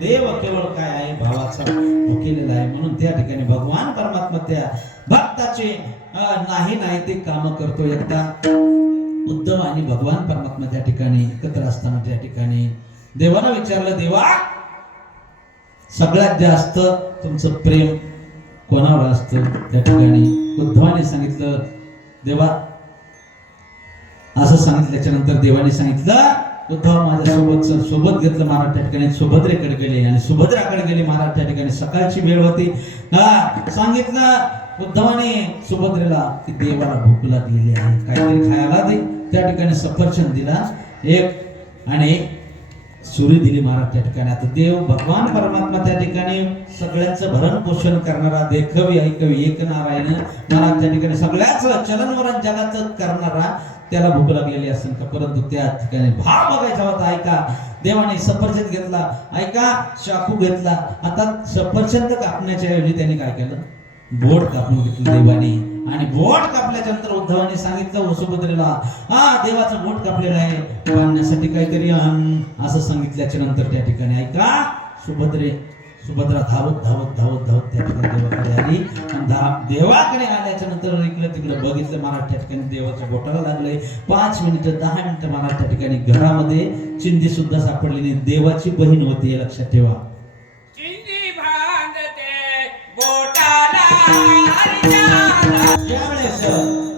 देव केवळ काय आहे? भावाचा केलेला आहे. म्हणून त्या ठिकाणी भगवान परमात्मा त्या भक्ताचे नाही नाही ते काम करतो एकदा. उद्धव आणि भगवान परमात्मा त्या ठिकाणी एकत्र असताना त्या ठिकाणी देवानं विचारलं देवा सगळ्यात जास्त तुमचं प्रेम कोणावर असतं? त्या ठिकाणी उद्धवाने सांगितलं देवा असं सांगितल्याच्या नंतर देवाने सांगितलं उद्धव माझ्या सोबत सोबत घेतलं महाराज त्या ठिकाणी सुभद्रेकडे गेले आणि सुभद्राकडे गेले महाराज त्या ठिकाणी. सकाळची वेळ होती. हा सांगितलं उद्धवाने सुभद्रेला की देवाला भूक लागलेली आहे. काहीतरी खायला दे. त्या ठिकाणी सफरचंद दिला एक आणि सुरी दिली महाराज त्या ठिकाणी. आता देव भगवान परमात्मा त्या ठिकाणी सगळ्यांचं भरण पोषण करणारा देखवी ऐकवी एक नारायण महाराज त्या ठिकाणी सगळ्याच चलनवरण जगाचं करणारा त्याला भूक लागलेली असेल का? परंतु त्या ठिकाणी भाव बघायचा होता ऐका देवाने सफरचंद घेतला. ऐका शाकू घेतला. आता सफरचंद कापण्याच्या ऐवजी त्यांनी काय केलं? बोट कापून घेतलं देवाने. आणि बोट कापल्याच्या नंतर उद्धवाने सांगितलं वसुभद्रेला हा देवाचं बोट कापलेलं आहे आणण्यासाठी काहीतरी असं सांगितल्याच्या नंतर त्या ठिकाणी ऐका सुभद्रे सुभद्रा धावत धावत धावत धावत त्या ठिकाणी देवाकडे आली. आणि धा- देवाकडे आल्याच्यानंतर इकडे तिकडे बघितलं मला त्या ठिकाणी देवाच्या बोटाला लागलंय. पाच मिनिटं दहा मिनिटं मला त्या ठिकाणी घरामध्ये चिंदी सुद्धा सापडलेली देवाची बहीण होती लक्षात ठेवा. ज्यावेळेस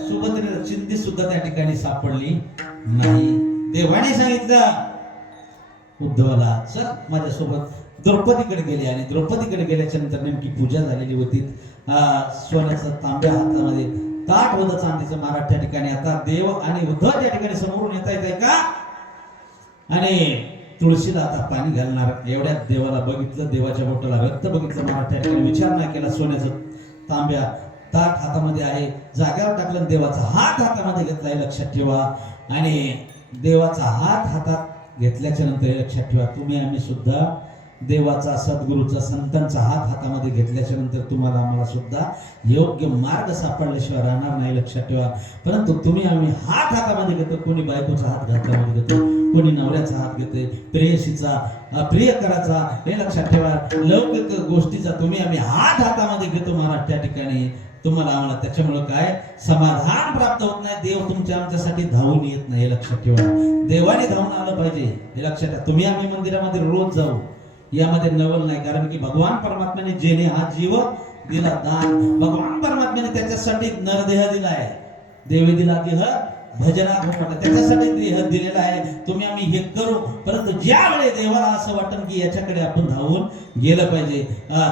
सुभद्रेला शिंदे सुद्धा त्या ठिकाणी सापडली नाही देवाने सांगितलं उद्धवाला सर माझ्यासोबत द्रौपदीकडे गेले आणि द्रौपदीकडे गेल्याच्यानंतर नेमकी पूजा झालेली होती. सोन्याचा तांब्या हातामध्ये ताट होतं चांदीचं महाराज त्या ठिकाणी आता देव आणि उद्धव त्या ठिकाणी समोरून येता येत आहे का? आणि तुळशीला आता पाणी घालणार एवढ्या देवाला बघितलं देवाच्या बोटाला रक्त बघितलं महाराज त्या ठिकाणी विचार नाही केला सोन्याचं तांब्या ताट हातामध्ये आहे. जाग्यावर टाकलं देवाचा हात हातामध्ये घेतलाय लक्षात ठेवा. आणि देवाचा हात हातात घेतल्याच्या नंतर लक्षात ठेवा. तुम्ही आम्ही सुद्धा देवाचा सद्गुरूचा संतांचा हात हातामध्ये घेतल्याच्या नंतर तुम्हाला आम्हाला सुद्धा योग्य मार्ग सापडल्याशिवाय राहणार नाही लक्षात ठेवा. परंतु तुम्ही आम्ही हात हातामध्ये घेतो कोणी बायकोचा हात घातल्यामध्ये घेतो कोणी नवऱ्याचा हात घेते प्रेयसीचा प्रियकराचा हे लक्षात ठेवा. लौकिक गोष्टीचा तुम्ही आम्ही हात हातामध्ये घेतो महाराज त्या ठिकाणी तुम्हाला आम्हाला त्याच्यामुळं काय? समाधान प्राप्त होत नाही. देव तुमच्या आमच्यासाठी धावून येत नाही हे लक्षात ठेवा. देवाने धावून आलं पाहिजे हे लक्षात ठेवा. तुम्ही आम्ही मंदिरामध्ये रोज जाऊ. यामध्ये नवल नाही कारण की भगवान परमात्म्याने जेने हा जीव दिला दान. भगवान परमात्म्याने त्याच्यासाठी नरदेह दिला आहे. देवी दिला देह भजना त्याच्यासाठी देह दिलेला आहे. तुम्ही आम्ही हे करू. परंतु ज्या वेळेस देवाला असं वाटन की याच्याकडे आपण धावून गेलं पाहिजे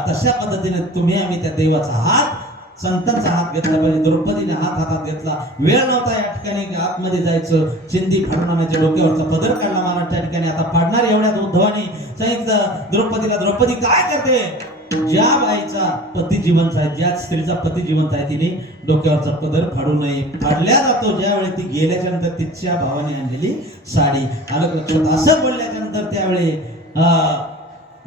तशा पद्धतीने तुम्ही आम्ही त्या देवाचा हात संतांचा हात घेतला पाहिजे. द्रौपदीने हात हातात घेतला. वेळ नव्हता या ठिकाणी आतमध्ये जायचं. चिंदी फाडणाऱ्याच्या डोक्यावरचा पदर काढला महाराज त्या ठिकाणी आता पाडणार एवढ्या उद्धवाने. सांगितलं द्रौपदीला द्रौपदी काय करते? ज्या बाईचा पती जिवंत आहे ज्या स्त्रीचा पती जिवंत आहे तिने डोक्यावरचा पदर फाडू नये. फाडल्या जातो ज्यावेळी ती गेल्याच्यानंतर तिच्या भावाने आणलेली साडी. आलं लक्षात असं बोलल्याच्या नंतर त्यावेळी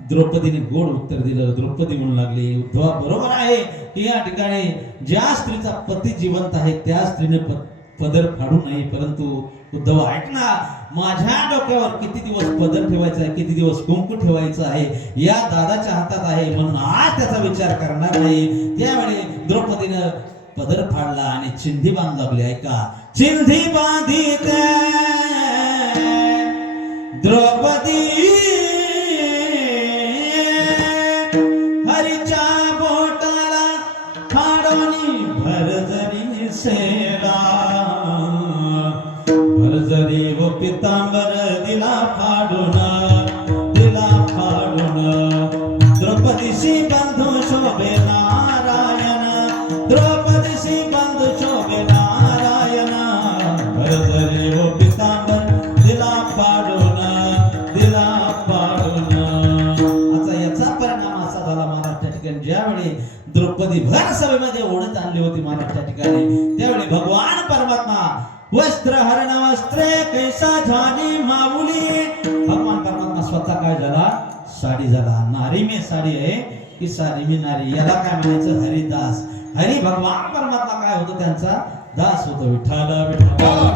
द्रौपदीने गोड उत्तर दिलं. द्रौपदी म्हणू लागली उद्धवा बरोबर आहे की या ठिकाणी ज्या स्त्रीचा पती जिवंत आहे त्या स्त्रीने पदर फाडू नये परंतु उद्धव ऐक ना माझ्या डोक्यावर किती दिवस पदर ठेवायचा आहे किती दिवस कुंकू ठेवायचं आहे या दादाच्या हातात आहे म्हणून आज त्याचा विचार करणार नाही. त्यावेळी द्रौपदीनं पदर फाडला आणि चिंधी बांध लागली ऐका. चिंधी बांधिते फाडोनी भरजरी सेला भरजरी व पितांबर दिला फाडून दिला फाडून. द्रौपदीशी बंधू शोभे मध्ये भर सभेमध्ये ओढत आणली होती मानव त्या ठिकाणी. त्यावेळी भगवान परमात्मा वस्त्र हरण वस्त्रे कैसा झाली माऊली. भगवान परमात्मा स्वतः काय झाला? साडी झाला. नारी मे साडी आहे की साडी मी नारी. याला काय म्हणायचं? हरिदास. हरी भगवान परमात्मा काय होतो? त्यांचा दास होतो. विठ्ठल विठ्ठल.